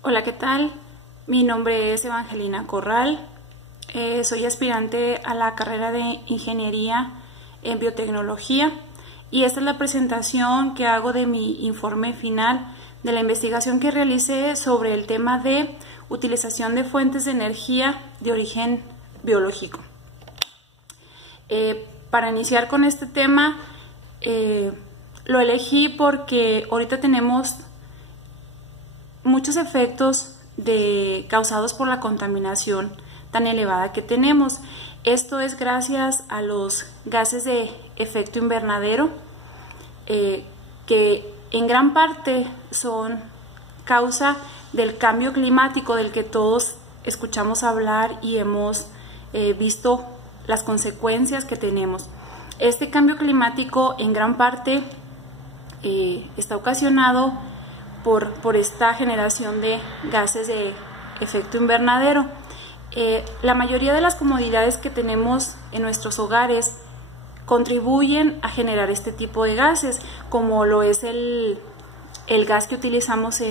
Hola, ¿qué tal? Mi nombre es Evangelina Corral. Soy aspirante a la carrera de Ingeniería en Biotecnología y esta es la presentación que hago de mi informe final de la investigación que realicé sobre el tema de utilización de fuentes de energía de origen biológico. Para iniciar con este tema, lo elegí porque ahorita tenemos muchos efectos causados por la contaminación tan elevada que tenemos. Esto es gracias a los gases de efecto invernadero, que en gran parte son causa del cambio climático del que todos escuchamos hablar y hemos visto las consecuencias que tenemos. Este cambio climático en gran parte está ocasionado por esta generación de gases de efecto invernadero. La mayoría de las comodidades que tenemos en nuestros hogares contribuyen a generar este tipo de gases, como lo es el gas que utilizamos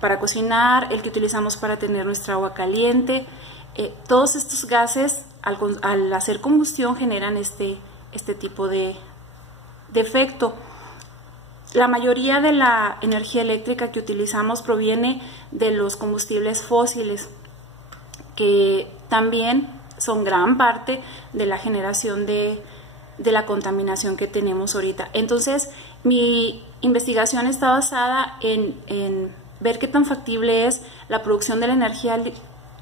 para cocinar, el que utilizamos para tener nuestra agua caliente. Todos estos gases, al hacer combustión, generan este tipo de efecto. La mayoría de la energía eléctrica que utilizamos proviene de los combustibles fósiles, que también son gran parte de la generación de la contaminación que tenemos ahorita. Entonces, mi investigación está basada en ver qué tan factible es la producción de la energía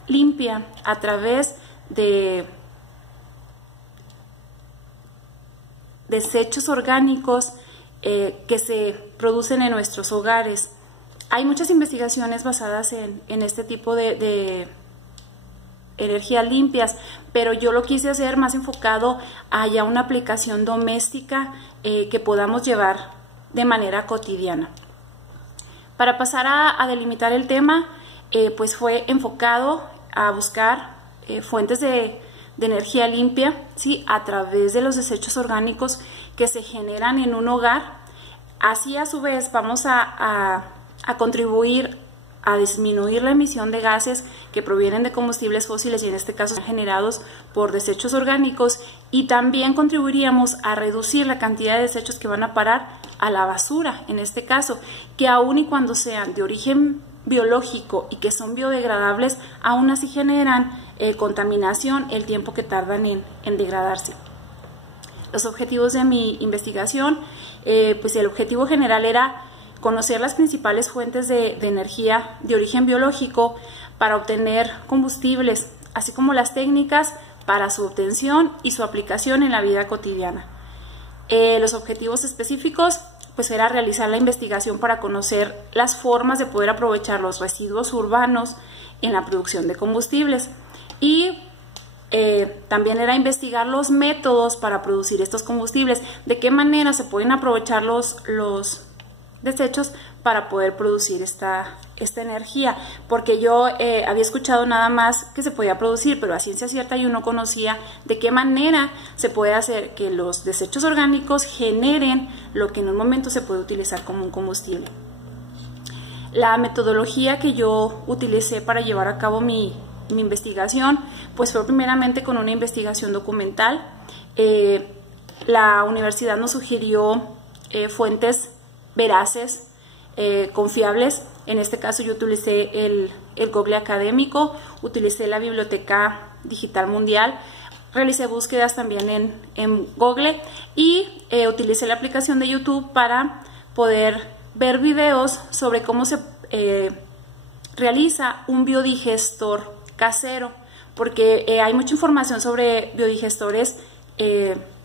limpia a través de desechos orgánicos que se producen en nuestros hogares. Hay muchas investigaciones basadas en este tipo de energías limpias, pero yo lo quise hacer más enfocado a ya una aplicación doméstica que podamos llevar de manera cotidiana. Para pasar a delimitar el tema, pues fue enfocado a buscar fuentes de energía limpia, ¿sí?, a través de los desechos orgánicos que se generan en un hogar. Así, a su vez, vamos a contribuir a disminuir la emisión de gases que provienen de combustibles fósiles y en este caso generados por desechos orgánicos, y también contribuiríamos a reducir la cantidad de desechos que van a parar a la basura, en este caso, que aun y cuando sean de origen biológico y que son biodegradables, aún así generan contaminación el tiempo que tardan en degradarse. Los objetivos de mi investigación, pues el objetivo general era conocer las principales fuentes de energía de origen biológico para obtener combustibles, así como las técnicas para su obtención y su aplicación en la vida cotidiana. Los objetivos específicos, pues era realizar la investigación para conocer las formas de poder aprovechar los residuos urbanos en la producción de combustibles, y también era investigar los métodos para producir estos combustibles, de qué manera se pueden aprovechar los desechos para poder producir esta energía, porque yo había escuchado nada más que se podía producir, pero a ciencia cierta yo no conocía de qué manera se puede hacer que los desechos orgánicos generen lo que en un momento se puede utilizar como un combustible. La metodología que yo utilicé para llevar a cabo mi investigación, pues fue primeramente con una investigación documental. La universidad nos sugirió fuentes veraces, confiables. En este caso yo utilicé el Google académico, utilicé la Biblioteca Digital Mundial, realicé búsquedas también en Google y utilicé la aplicación de YouTube para poder ver videos sobre cómo se realiza un biodigestor casero, porque hay mucha información sobre biodigestores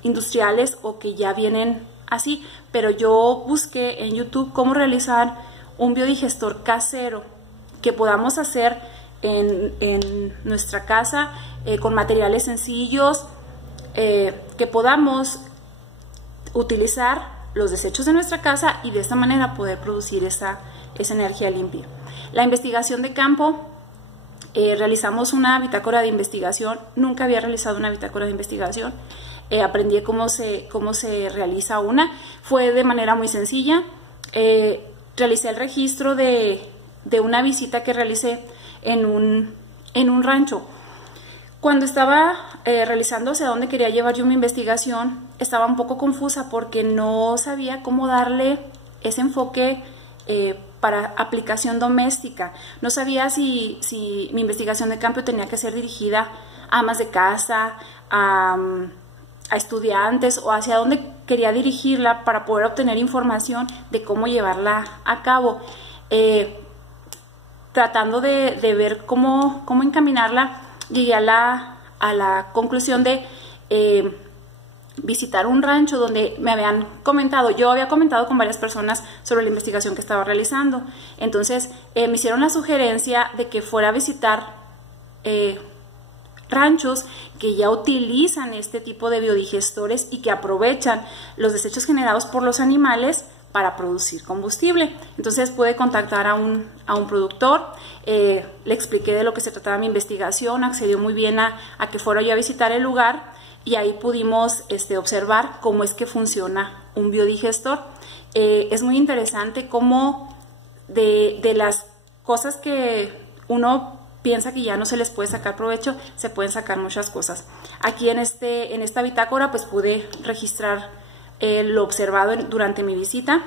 industriales o que ya vienen así, pero yo busqué en YouTube cómo realizar un biodigestor casero que podamos hacer en nuestra casa con materiales sencillos, que podamos utilizar los desechos de nuestra casa y de esta manera poder producir esa energía limpia. La investigación de campo, realizamos una bitácora de investigación. Nunca había realizado una bitácora de investigación. Aprendí cómo se realiza una. Fue de manera muy sencilla. Realicé el registro de de una visita que realicé en un rancho. Cuando estaba realizando hacia dónde quería llevar yo mi investigación, estaba un poco confusa porque no sabía cómo darle ese enfoque para aplicación doméstica. No sabía si mi investigación de campo tenía que ser dirigida a amas de casa, a estudiantes, o hacia dónde quería dirigirla para poder obtener información de cómo llevarla a cabo. Tratando de ver cómo encaminarla, llegué a la conclusión de visitar un rancho donde me habían comentado, yo había comentado con varias personas sobre la investigación que estaba realizando. Entonces me hicieron la sugerencia de que fuera a visitar ranchos que ya utilizan este tipo de biodigestores y que aprovechan los desechos generados por los animales para producir combustible. Entonces pude contactar a un productor, le expliqué de lo que se trataba mi investigación, accedió muy bien a que fuera yo a visitar el lugar, y ahí pudimos observar cómo es que funciona un biodigestor. Es muy interesante cómo de las cosas que uno piensa que ya no se les puede sacar provecho, se pueden sacar muchas cosas. Aquí en esta bitácora pues pude registrar lo observado durante mi visita,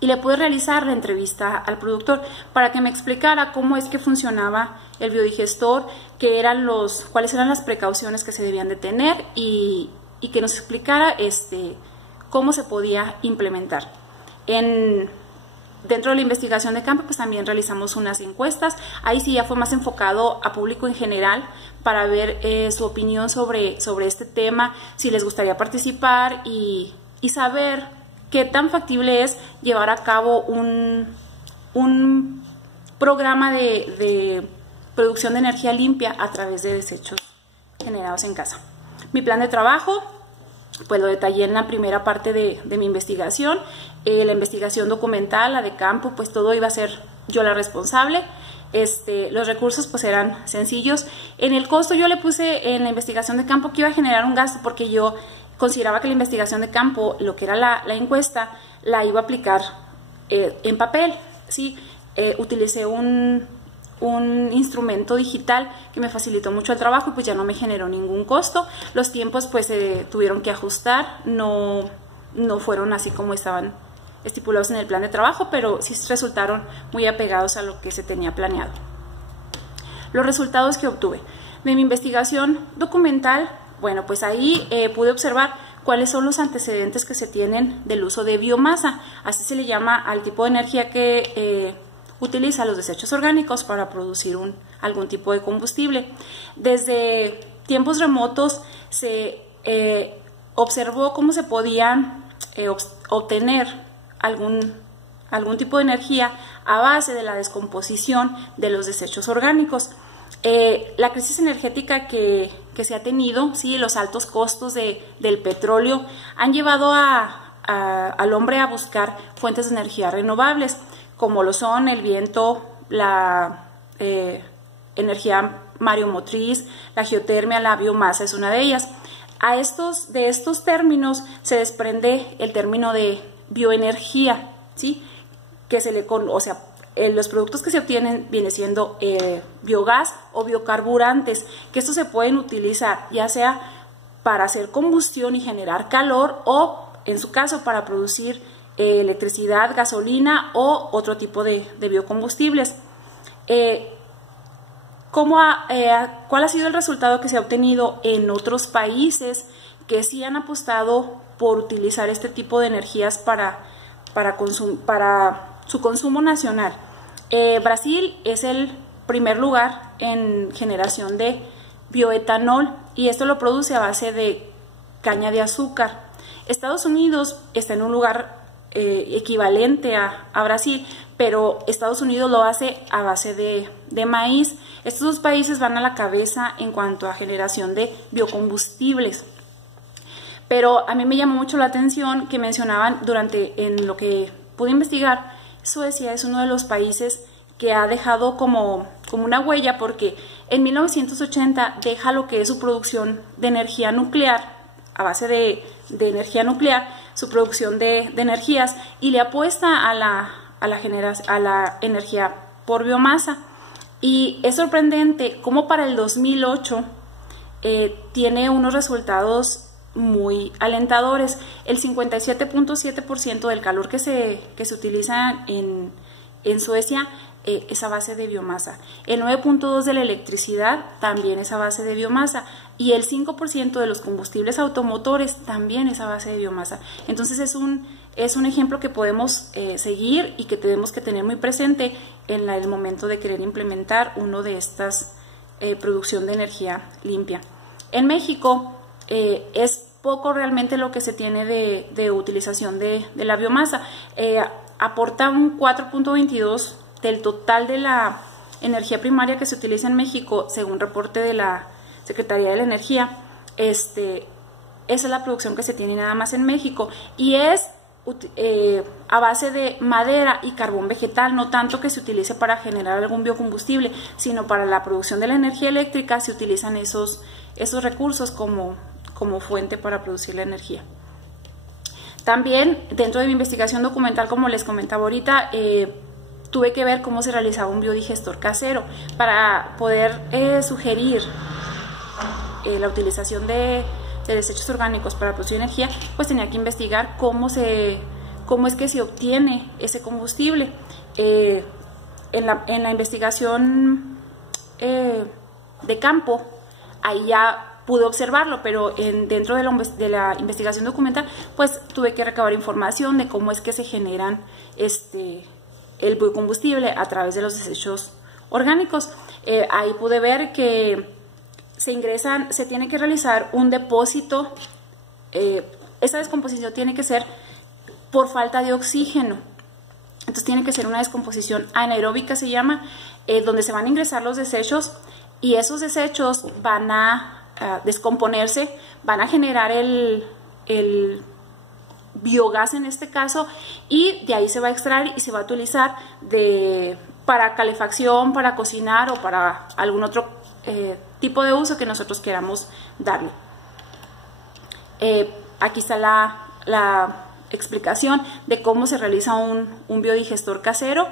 y le pude realizar la entrevista al productor para que me explicara cómo es que funcionaba el biodigestor, cuáles eran las precauciones que se debían de tener, y que nos explicara cómo se podía implementar. Dentro de la investigación de campo pues también realizamos unas encuestas. Ahí sí ya fue más enfocado a público en general para ver su opinión sobre este tema, si les gustaría participar y saber qué tan factible es llevar a cabo un programa de producción de energía limpia a través de desechos generados en casa. Mi plan de trabajo pues lo detallé en la primera parte de mi investigación. La investigación documental, la de campo, pues todo iba a ser yo la responsable. Los recursos pues eran sencillos. En el costo yo le puse en la investigación de campo que iba a generar un gasto, porque yo consideraba que la investigación de campo, lo que era la encuesta, la iba a aplicar en papel, ¿sí? Utilicé un instrumento digital que me facilitó mucho el trabajo y pues ya no me generó ningún costo. Los tiempos pues se tuvieron que ajustar, no fueron así como estaban estipulados en el plan de trabajo, pero sí resultaron muy apegados a lo que se tenía planeado. Los resultados que obtuve de mi investigación documental, bueno, pues ahí pude observar cuáles son los antecedentes que se tienen del uso de biomasa. Así se le llama al tipo de energía que utiliza los desechos orgánicos para producir algún tipo de combustible. Desde tiempos remotos se observó cómo se podían obtener algún tipo de energía a base de la descomposición de los desechos orgánicos. La crisis energética que se ha tenido, ¿sí? Los altos costos del petróleo han llevado al hombre a buscar fuentes de energía renovables, como lo son el viento, la energía mareomotriz, la geotermia, la biomasa es una de ellas. De estos términos se desprende el término de bioenergía, ¿sí? Que los productos que se obtienen viene siendo biogás o biocarburantes, que estos se pueden utilizar ya sea para hacer combustión y generar calor, o en su caso para producir electricidad, gasolina o otro tipo de biocombustibles. ¿Cuál ha sido el resultado que se ha obtenido en otros países que sí han apostado por utilizar este tipo de energías para su consumo nacional? Brasil es el primer lugar en generación de bioetanol, y esto lo produce a base de caña de azúcar. Estados Unidos está en un lugar equivalente a Brasil, pero Estados Unidos lo hace a base de maíz. Estos dos países van a la cabeza en cuanto a generación de biocombustibles. Pero a mí me llamó mucho la atención que mencionaban en lo que pude investigar, Suecia es uno de los países que ha dejado como una huella, porque en 1980 deja lo que es su producción de energía nuclear, a base de energía nuclear, su producción de energías, y le apuesta a la energía por biomasa. Y es sorprendente cómo para el 2008 tiene unos resultados muy alentadores. El 57.7% del calor que se utiliza en Suecia es a base de biomasa. El 9.2% de la electricidad también es a base de biomasa. Y el 5% de los combustibles automotores también es a base de biomasa. Entonces es un ejemplo que podemos seguir y que tenemos que tener muy presente en el momento de querer implementar uno de estas producción de energía limpia. En México es poco realmente lo que se tiene de utilización de la biomasa. Aporta un 4.22 del total de la energía primaria que se utiliza en México, según reporte de la Secretaría de la Energía. Esa es la producción que se tiene nada más en México, y es a base de madera y carbón vegetal, no tanto que se utilice para generar algún biocombustible, sino para la producción de la energía eléctrica se utilizan esos recursos como fuente para producir la energía. También dentro de mi investigación documental, como les comentaba ahorita, tuve que ver cómo se realizaba un biodigestor casero para poder sugerir la utilización de desechos orgánicos para producir energía. Pues tenía que investigar cómo es que se obtiene ese combustible. En la investigación de campo, ahí ya pude observarlo, pero dentro de la investigación documental, pues tuve que recabar información de cómo es que se generan el biocombustible a través de los desechos orgánicos. Ahí pude ver que se tiene que realizar un depósito. Esa descomposición tiene que ser por falta de oxígeno. Entonces tiene que ser una descomposición anaeróbica, se llama, donde se van a ingresar los desechos, y esos desechos van a descomponerse, van a generar el biogás en este caso, y de ahí se va a extraer y se va a utilizar para calefacción, para cocinar o para algún otro tipo de uso que nosotros queramos darle. Aquí está la explicación de cómo se realiza un biodigestor casero.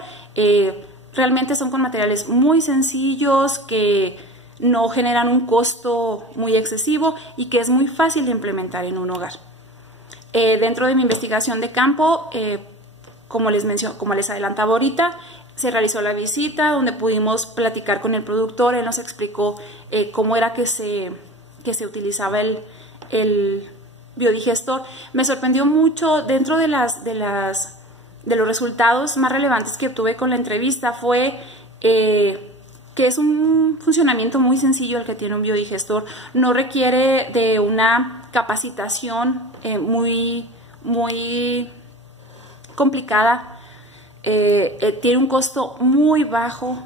Realmente son con materiales muy sencillos que no generan un costo muy excesivo y que es muy fácil de implementar en un hogar. Dentro de mi investigación de campo, como les adelantaba ahorita, se realizó la visita donde pudimos platicar con el productor. Él nos explicó cómo era que se utilizaba el biodigestor. Me sorprendió mucho. Dentro de los resultados más relevantes que obtuve con la entrevista fue que es un funcionamiento muy sencillo el que tiene un biodigestor. No requiere de una capacitación muy complicada. Tiene un costo muy bajo.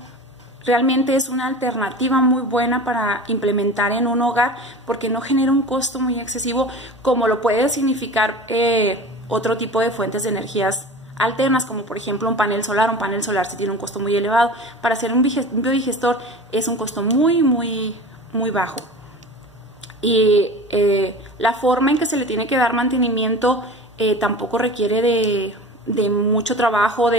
Realmente es una alternativa muy buena para implementar en un hogar, porque no genera un costo muy excesivo como lo puede significar otro tipo de fuentes de energías alternas, como por ejemplo un panel solar. Un panel solar sí tiene un costo muy elevado. Para hacer un biodigestor es un costo muy bajo. Y la forma en que se le tiene que dar mantenimiento tampoco requiere de mucho trabajo.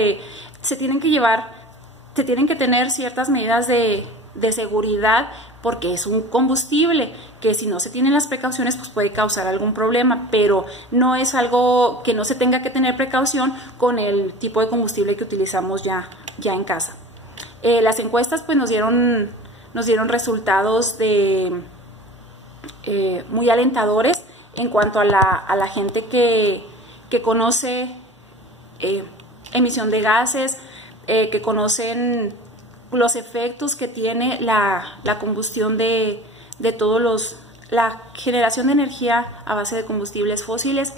Se tienen que tener ciertas medidas de seguridad, porque es un combustible que si no se tienen las precauciones pues puede causar algún problema, pero no es algo que no se tenga que tener precaución con el tipo de combustible que utilizamos ya en casa. Las encuestas pues nos dieron resultados muy alentadores en cuanto a la gente que conoce emisión de gases, que conocen los efectos que tiene la combustión de la generación de energía a base de combustibles fósiles.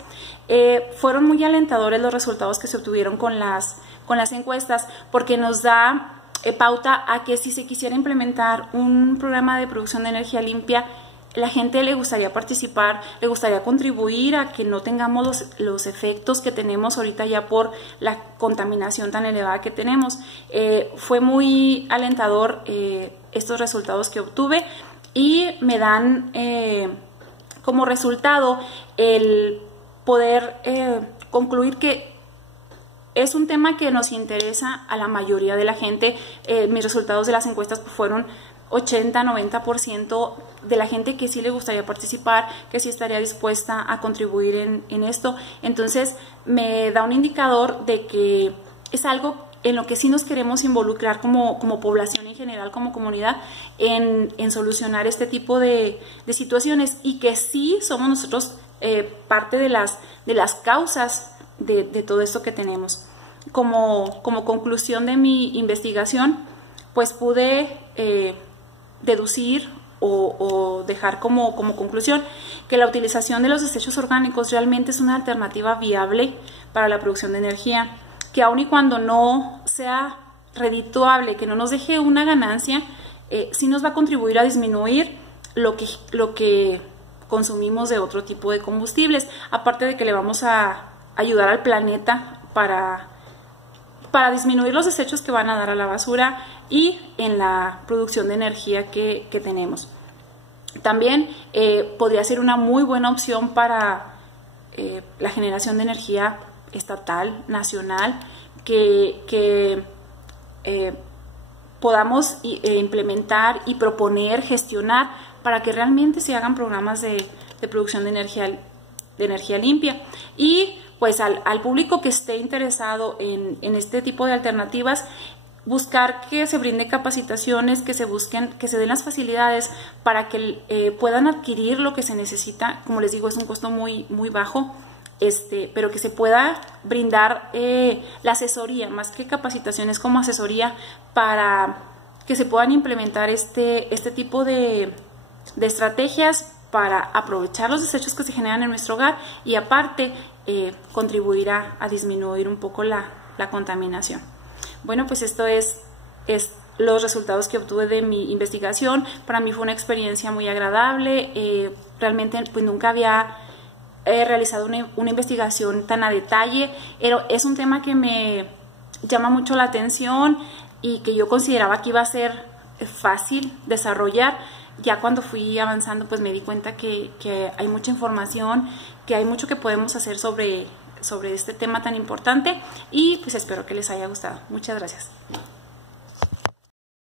Fueron muy alentadores los resultados que se obtuvieron con las encuestas, porque nos da pauta a que si se quisiera implementar un programa de producción de energía limpia, la gente le gustaría participar, le gustaría contribuir a que no tengamos los efectos que tenemos ahorita ya por la contaminación tan elevada que tenemos. Fue muy alentador estos resultados que obtuve, y me dan como resultado el poder concluir que es un tema que nos interesa a la mayoría de la gente. Mis resultados de las encuestas fueron 80-90% de la gente que sí le gustaría participar, que sí estaría dispuesta a contribuir en esto. Entonces me da un indicador de que es algo en lo que sí nos queremos involucrar como población en general, como comunidad, en solucionar este tipo de situaciones, y que sí somos nosotros parte de las causas de todo esto que tenemos. Como conclusión de mi investigación, pues pude deducir o dejar como conclusión que la utilización de los desechos orgánicos realmente es una alternativa viable para la producción de energía, que aun y cuando no sea redituable, que no nos deje una ganancia, sí nos va a contribuir a disminuir lo que consumimos de otro tipo de combustibles, aparte de que le vamos a ayudar al planeta para disminuir los desechos que van a dar a la basura y en la producción de energía que tenemos. También podría ser una muy buena opción para la generación de energía estatal, nacional, que podamos implementar y proponer, gestionar, para que realmente se hagan programas de producción de energía limpia. Y pues al público que esté interesado en este tipo de alternativas, buscar que se brinde capacitaciones, que se den las facilidades para que puedan adquirir lo que se necesita. Como les digo, es un costo muy bajo, pero que se pueda brindar la asesoría, más que capacitaciones, como asesoría, para que se puedan implementar este tipo de estrategias para aprovechar los desechos que se generan en nuestro hogar, y aparte contribuir a disminuir un poco la contaminación. Bueno, pues esto es los resultados que obtuve de mi investigación. Para mí fue una experiencia muy agradable. Realmente pues nunca había realizado una investigación tan a detalle, pero es un tema que me llama mucho la atención y que yo consideraba que iba a ser fácil desarrollar. Ya cuando fui avanzando, pues me di cuenta que hay mucha información, que hay mucho que podemos hacer sobre este tema tan importante, y pues espero que les haya gustado. Muchas gracias.